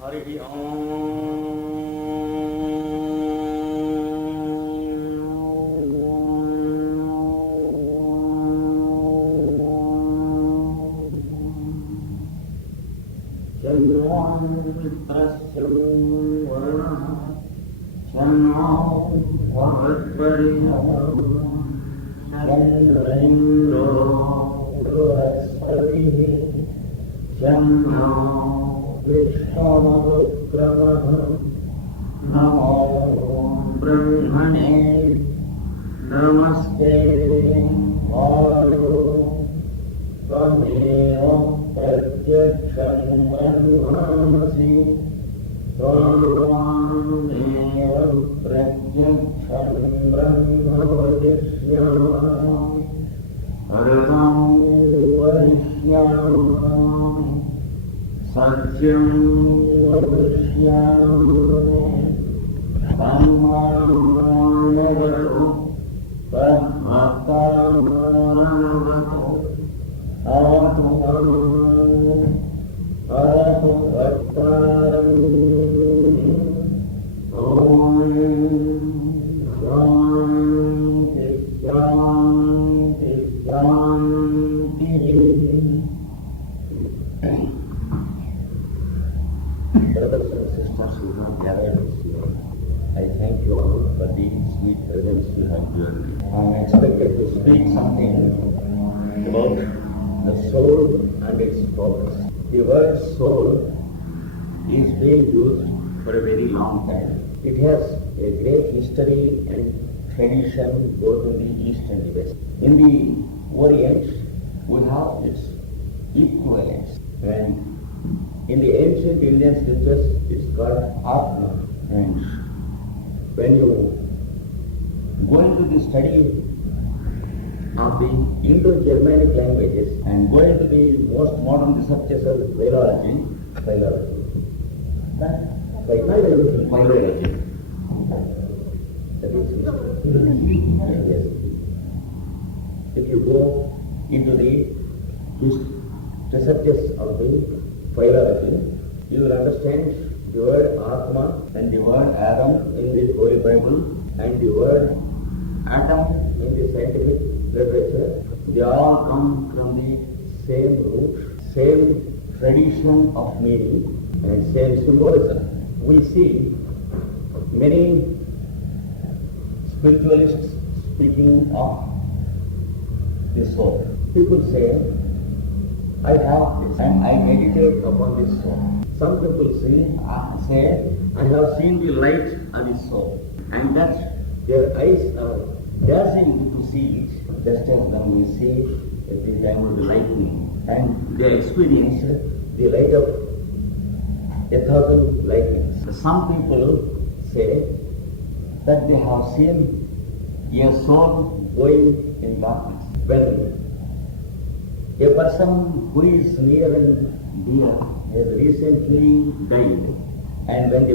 Hari Namo Brahmane Namaste Vayu Tvameva Pratyaksham Brahmasi Tvameva Pratyaksham Brahmavadishyam Aratam Varishyam Satyam Varishyam Brahmanavatu Brahmataranavatu Avatu Avatu Vattaram Om Shanti Shanti Shanti. Brothers and sisters who have gathered here, I thank you all for the sweet presence you have given me. I expected to speak something about the soul and its progress. The word soul is being used for a very long time. It has a great history and tradition both in the East and the West. In the Orient, we have its equivalents. And in the ancient Indian scriptures, it's called Atma. And when you go into the study of the Indo-Germanic languages and go into the most modern researches of philology, that is yes. If you go into the researches of the philology, you will understand the word Atma and the word Adam in the Holy Bible and the word atom in the scientific literature. They all come from the same root, same tradition of meaning and same symbolism. We see many spiritualists speaking of the soul. People say, I have this and I meditate upon this soul. Some people say, I have seen the light of his soul, and that their eyes are dazzling to see it, just as when we see at the time of the lightning, and they experience the light of 1,000 lightnings. Some people say that they have seen a soul going in darkness. When a person who is near and dear has recently died, and when the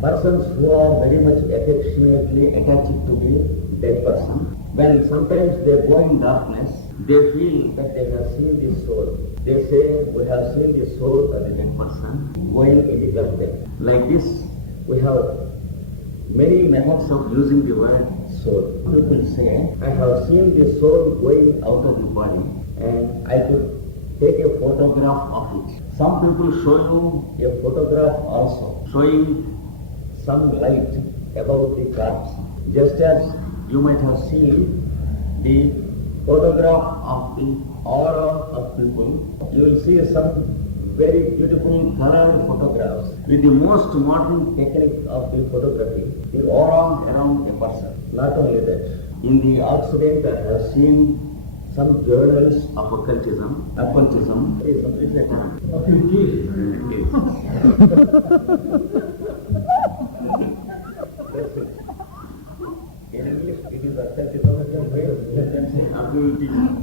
persons who are very much affectionately attached to the dead person, when sometimes they go in darkness, they feel that they have seen the soul. They say, we have seen the soul of the dead person going in the darkness. Like this, we have many methods of using the word soul. People say, I have seen the soul going out of the body, and I could take a photograph of it. Some people show you a photograph also, showing some light about the corpse. Just as you might have seen the photograph of the aura of people, you will see some very beautiful colored photographs with the most modern technique of the photography, the aura around a person. Not only that, in the Occident I have seen some journals of occultism is completely a term. That's it. In English it is occultism, you can say occultism.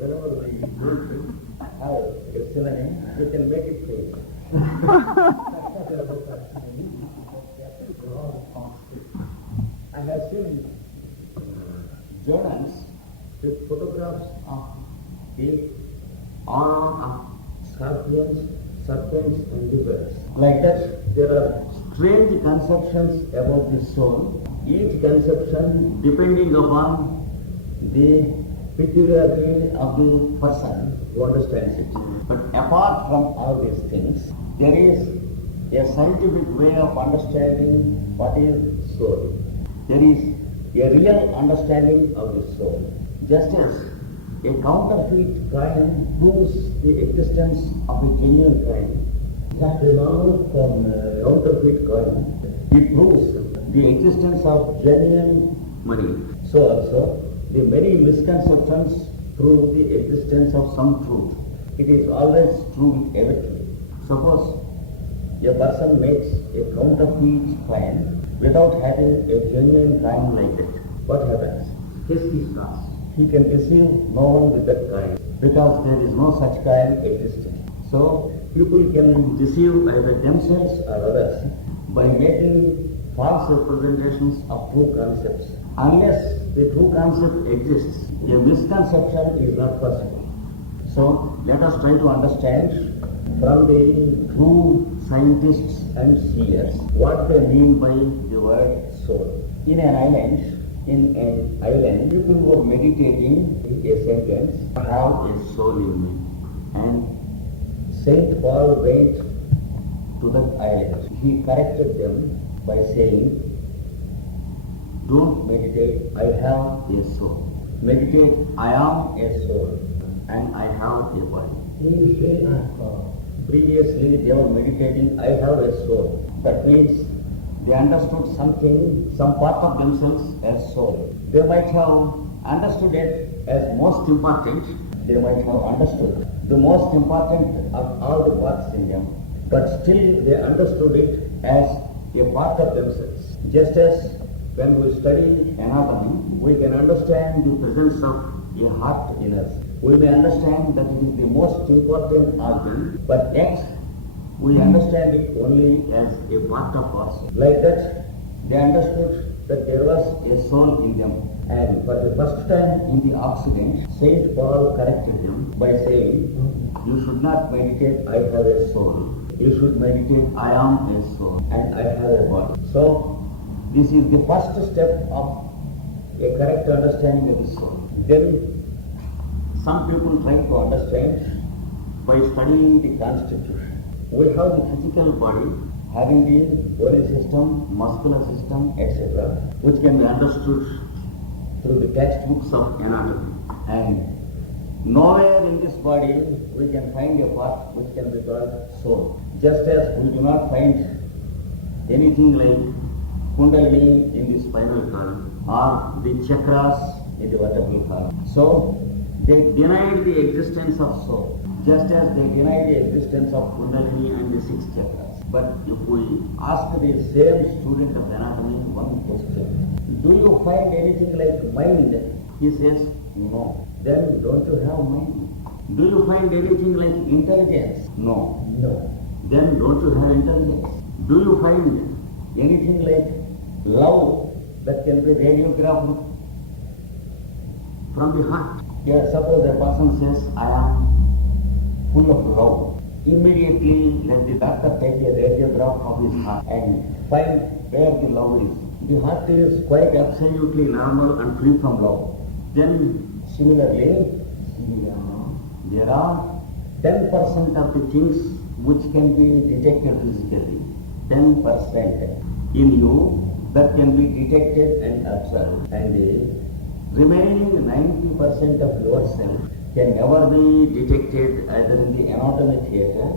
Whenever we don't have a synonym, you can make it famous. I have seen journals with photographs of the or of serpents and leopards. Like that, there are strange conceptions about the soul, each conception depending upon the peculiarity of the person who understands it. But apart from all these things, there is a scientific way of understanding what is soul. There is a real understanding of the soul. Just as a counterfeit coin proves the existence of a genuine coin, that removed from a counterfeit coin, it proves the existence of genuine money. So also, the many misconceptions prove the existence of some truth. It is always true eventually. Suppose a person makes a counterfeit coin without having a genuine coin like that. What happens? His is lost. He can deceive no one with that coin because there is no such coin existing. So people can deceive either themselves or others by making false representations of true concepts. Unless the true concept exists, a misconception is not possible. So let us try to understand from the true scientists and seers what they mean by the word soul. In an island, people were meditating a sentence, I have a soul in me. And Saint Paul went to that island. He corrected them by saying, don't meditate, I have a soul. Meditate, I am a soul and I have a body. Previously they were meditating, I have a soul. That means they understood something, some part of themselves as soul. They might have understood it as most important. They might have understood the most important of all the parts in them. But still they understood it as a part of themselves. Just as when we study anatomy, we can understand the presence of a heart in us. We may understand that it is the most important organ, but yet we understand it only as a part of us. Like that, they understood that there was a soul in them. And for the first time in the Occident, Saint Paul corrected them by saying, you should not meditate, I have a soul. You should meditate, I am a soul and I have a body. So, this is the first step of a correct understanding of the soul. Then, some people try to understand by studying the constitution. We have the physical body having the body system, muscular system, etc., which can be understood through the textbooks of anatomy. And nowhere in this body we can find a part which can be called soul. Just as we do not find anything like Kundalini in the spinal column or the chakras in the vertebral column. So they denied the existence of soul, just as they denied the existence of Kundalini and the 6 chakras. But if we ask the same student of anatomy one question, do you find anything like mind? He says, no. Then don't you have mind? Do you find anything like intelligence? No. No. Then don't you have intelligence? Do you find anything like love that can be radiographed from the heart? Here, suppose a person says, I am full of love. Immediately let the doctor take a radiograph of his heart and find where the love is. The heart is quite absolutely normal and free from love. Then similarly, there are 10% of the things which can be detected physically. 10% in you that can be detected and observed. And the remaining 90% of yourself can never be detected either in the anatomy theatre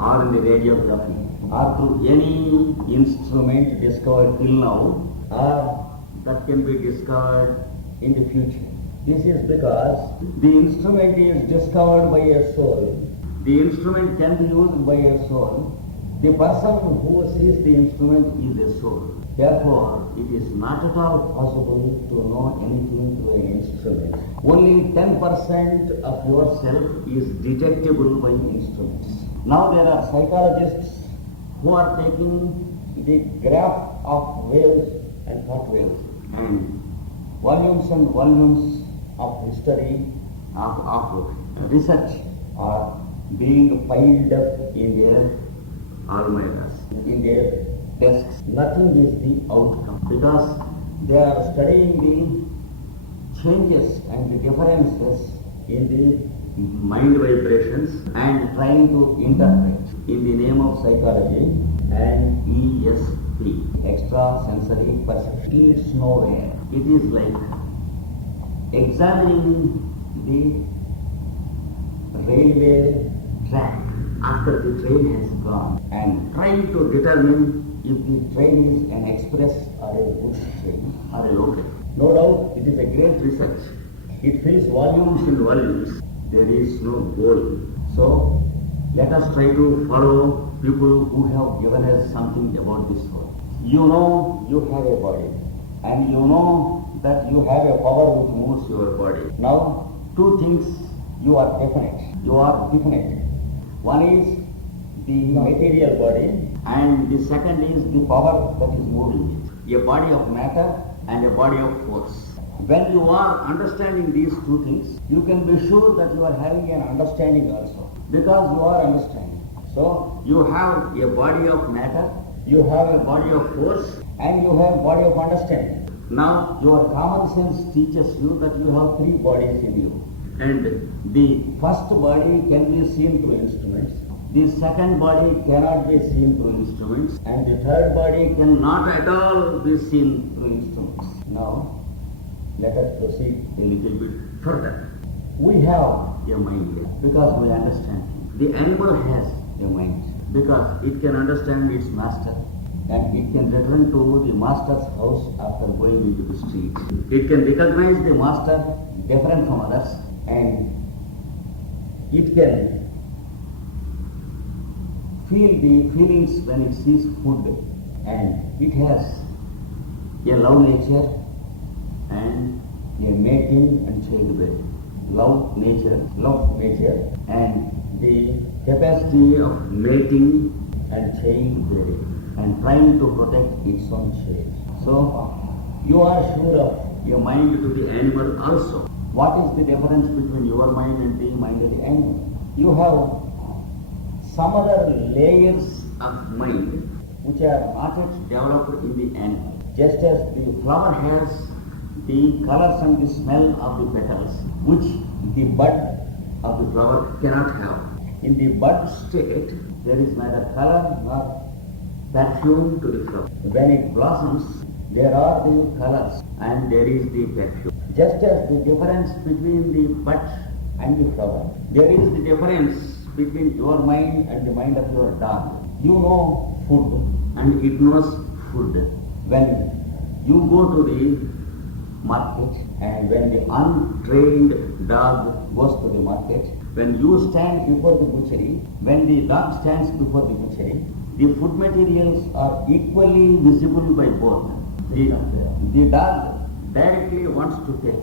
or in the radiography or through any instrument discovered till now or that can be discovered in the future. This is because the instrument is discovered by a soul. The instrument can be used by a soul. The person who sees the instrument is a soul. Therefore, it is not at all possible to know anything through an instrument. Only 10% of yourself is detectable by instruments. Now there are psychologists who are taking the graph of waves and thought waves and volumes of history, of research are being piled up in their almirahs, in their desks. Nothing is the outcome because they are studying the changes and the differences in the mind vibrations and trying to interpret in the name of psychology and ESP, extrasensory perception. It's nowhere. It is like examining the railway track after the train has gone and trying to determine if the train is an express or a goods train or a local. No doubt it is a great research. It fills volumes in volumes. There is no goal. So let us try to follow people who have given us something about this world. You know you have a body and you know that you have a power which moves your body. Now two things you are definite. You are definite. One is the material body and the second is the power that is moving it. A body of matter and a body of force. When you are understanding these two things, you can be sure that you are having an understanding also. Because you are understanding. So you have a body of matter, you have a body of force, and you have a body of understanding. Now your common sense teaches you that you have three bodies in you. And the first body can be seen through instruments. The second body cannot be seen through instruments. And the third body cannot at all be seen through instruments. Now, let us proceed a little bit further. We have a mind because we understand him. The animal has a mind because it can understand its master and it can return to the master's house after going into the street. It can recognize the master different from others and it can feel the feelings when it sees food and it has a love nature and a mating and childbearing. Love nature and the capacity of mating and childbearing and trying to protect its own child. So you are sure of your mind to the animal also. What is the difference between your mind and the mind of the animal? You have some other layers of mind which are not yet developed in the animal. Just as the flower has the colors and the smell of the petals, which the bud of the flower cannot have. In the bud state, there is neither color nor perfume to the flower. When it blossoms, there are the colors and there is the perfume. Just as the difference between the bud and the flower, there is the difference between your mind and the mind of your dog. You know food and it knows food. When you go to the market and when the untrained dog goes to the market, when you stand before the butchery, when the dog stands before the butchery, the food materials are equally visible by both. The dog directly wants to take,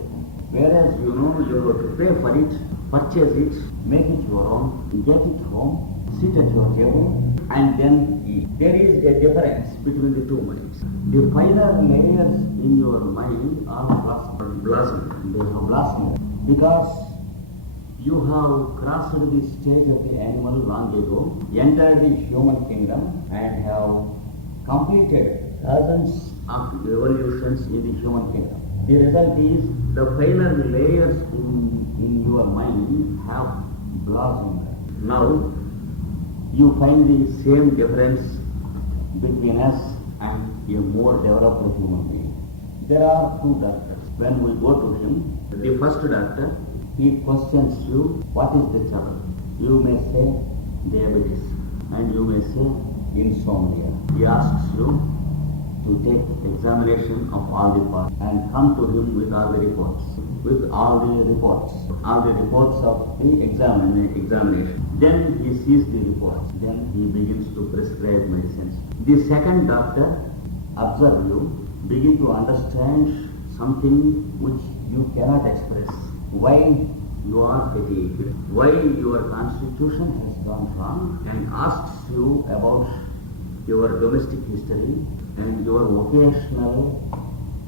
whereas you know you have to pay for it, purchase it, make it your own, get it home, sit at your table and then eat. There is a difference between the two minds. The finer layers in your mind are blossomed. They have blossomed because you have crossed the stage of the animal long ago, entered the human kingdom and have completed thousands of evolutions in the human kingdom. The result is the finer layers in your mind have blossomed. Now you find the same difference between us and a more developed human being. There are two doctors. When we go to him, the first doctor, he questions you, what is the trouble? You may say diabetes and you may say insomnia. He asks you to take examination of all the parts and come to him with all the reports of the examination. Then he sees the reports. Then he begins to prescribe medicines. The second doctor observes you, begin to understand something which you cannot express. Why you are fatigued, why your constitution has gone wrong, and asks you about your domestic history and your vocational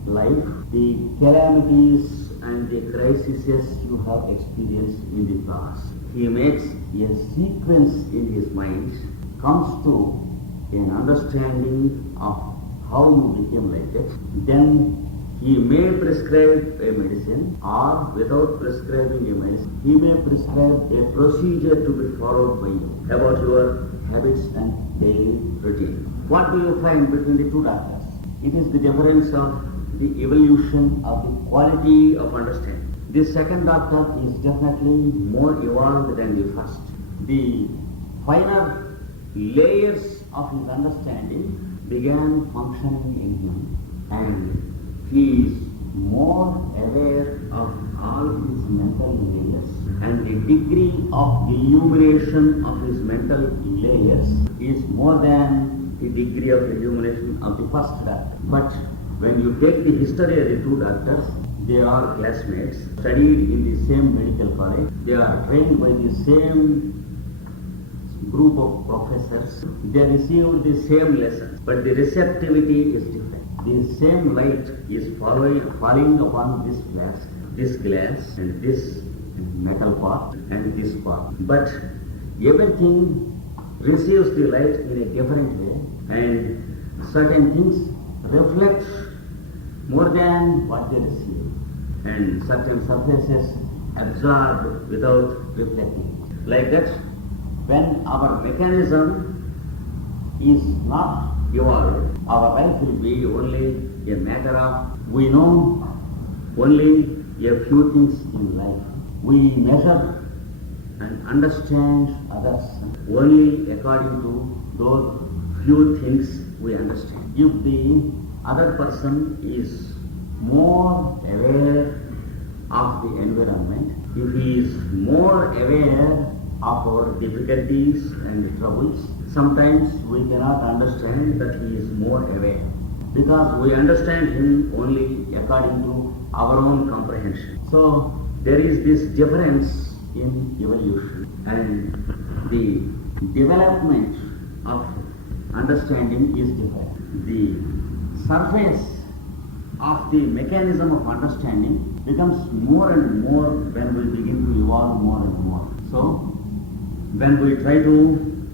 life, the calamities and the crises you have experienced in the past. he makes a sequence in his mind, comes to an understanding of how you became like that, then he may prescribe a medicine, or without prescribing a medicine, he may prescribe a procedure to be followed by you about your habits and daily routine. What do you find between the two doctors? It is the difference of the evolution of the quality of understanding. The second doctor is definitely more evolved than the first. The finer layers of his understanding began functioning in him, and he is more aware of all his mental layers, and the degree of illumination of his mental layers is more than the degree of illumination of the first doctor. But when you take the history of the two doctors, they are classmates, studied in the same medical college, they are trained by the same group of professors, they received the same lessons, but the receptivity is different. The same light is falling upon this glass and this metal part and this part. But everything receives the light in a different way, and certain things reflect more than what they receive, and certain surfaces absorb without reflecting. Like that, when our mechanism is not evolved, our life will be only a matter of, we know only a few things in life. We measure and understand others only according to those few things we understand. If the other person is more aware of the environment, if he is more aware of our difficulties and troubles, sometimes we cannot understand that he is more aware, because we understand him only according to our own comprehension. So there is this difference in evolution, and the development of understanding is different. The surface of the mechanism of understanding becomes more and more when we begin to evolve more and more. So when we try to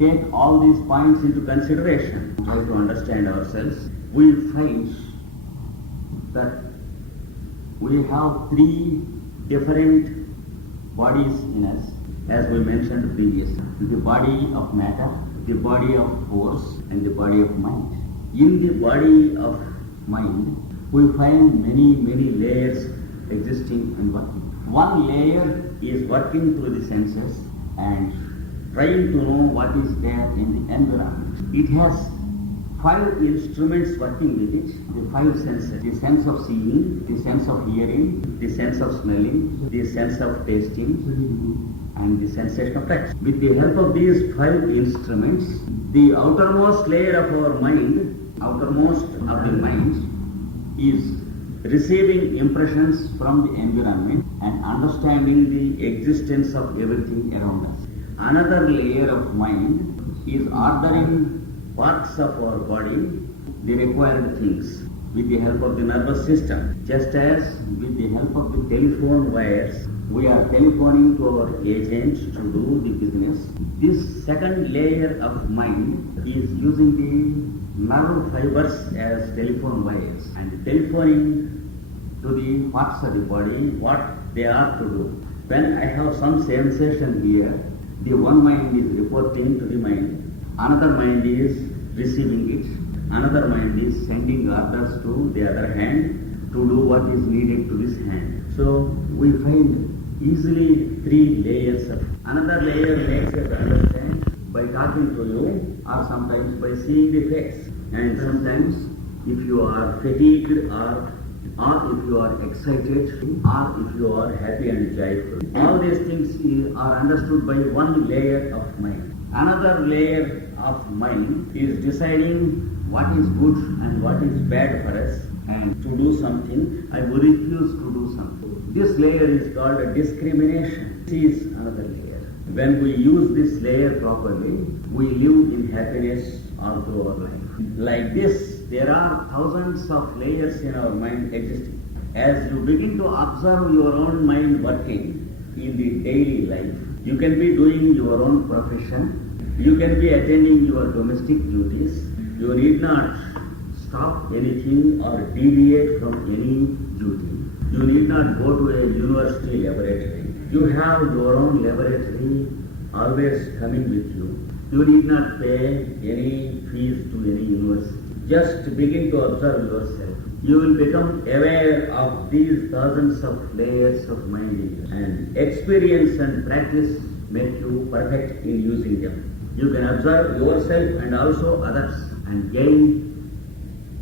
take all these points into consideration, try to understand ourselves, we find that we have three different bodies in us, as we mentioned previously: the body of matter, the body of force, and the body of mind. In the body of mind, we find many layers existing and working. One layer is working through the senses and trying to know what is there in the environment. It has 5 instruments working with it, the 5 senses: the sense of seeing, the sense of hearing, the sense of smelling, the sense of tasting, and the sensation of touch. With the help of these 5 instruments, the outermost layer of our mind, outermost of the mind, is receiving impressions from the environment and understanding the existence of everything around us. Another layer of mind is ordering parts of our body, the required things, with the help of the nervous system. Just as with the help of the telephone wires, we are telephoning to our agent to do the business. This second layer of mind is using the nerve fibers as telephone wires and telephoning to the parts of the body what they are to do. When I have some sensation here, the one mind is reporting to the mind, another mind is receiving it, another mind is sending orders to the other hand to do what is needed to this hand. So we find easily 3 layers of. Another layer makes us understand by talking to you, or sometimes by seeing the face. And sometimes if you are fatigued, or if you are excited, or if you are happy and joyful, all these things are understood by one layer of mind. Another layer of mind is deciding what is good and what is bad for us, and to do something, I will refuse to do something. This layer is called a discrimination. This is another layer. When we use this layer properly, we live in happiness all through our life. Like this, there are thousands of layers in our mind existing. As you begin to observe your own mind working in the daily life, You can be doing your own profession. You can be attending your domestic duties. You need not stop anything or deviate from any duty. You need not go to a university laboratory. You have your own laboratory always coming with you. You need not pay any fees to any university. Just begin to observe yourself. You will become aware of these thousands of layers of mind in you. And experience and practice make you perfect in using them. You can observe yourself and also others and gain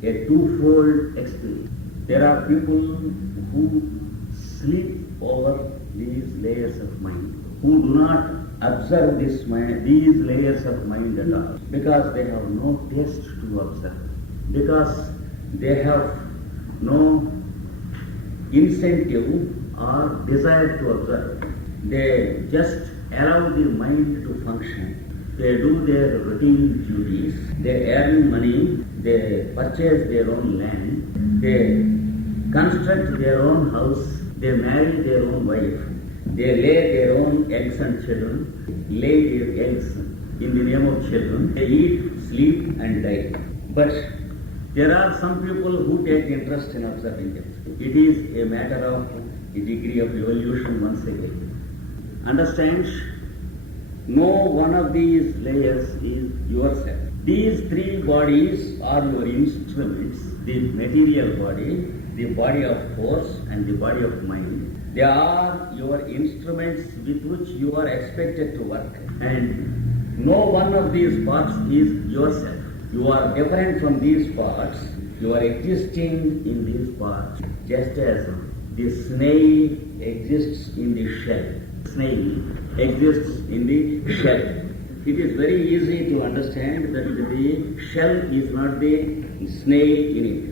a twofold experience. There are people who sleep over these layers of mind, who do not observe these layers of mind at all, because they have no taste to observe, because they have no incentive or desire to observe. They just allow the mind to function. They do their routine duties. They earn money. They purchase their own land. They construct their own house. They marry their own wife. They lay their own eggs and children. Lay their eggs in the name of children. They eat, sleep and die. But there are some people who take interest in observing them. It is a matter of a degree of evolution once again. Understand? No one of these layers is yourself. These three bodies are your instruments: the material body, the body of force, and the body of mind. They are your instruments with which you are expected to work. And no one of these parts is yourself. You are different from these parts. You are existing in these parts, just as the snail exists in the shell. Snail exists in the shell. It is very easy to understand that the shell is not the snail in it.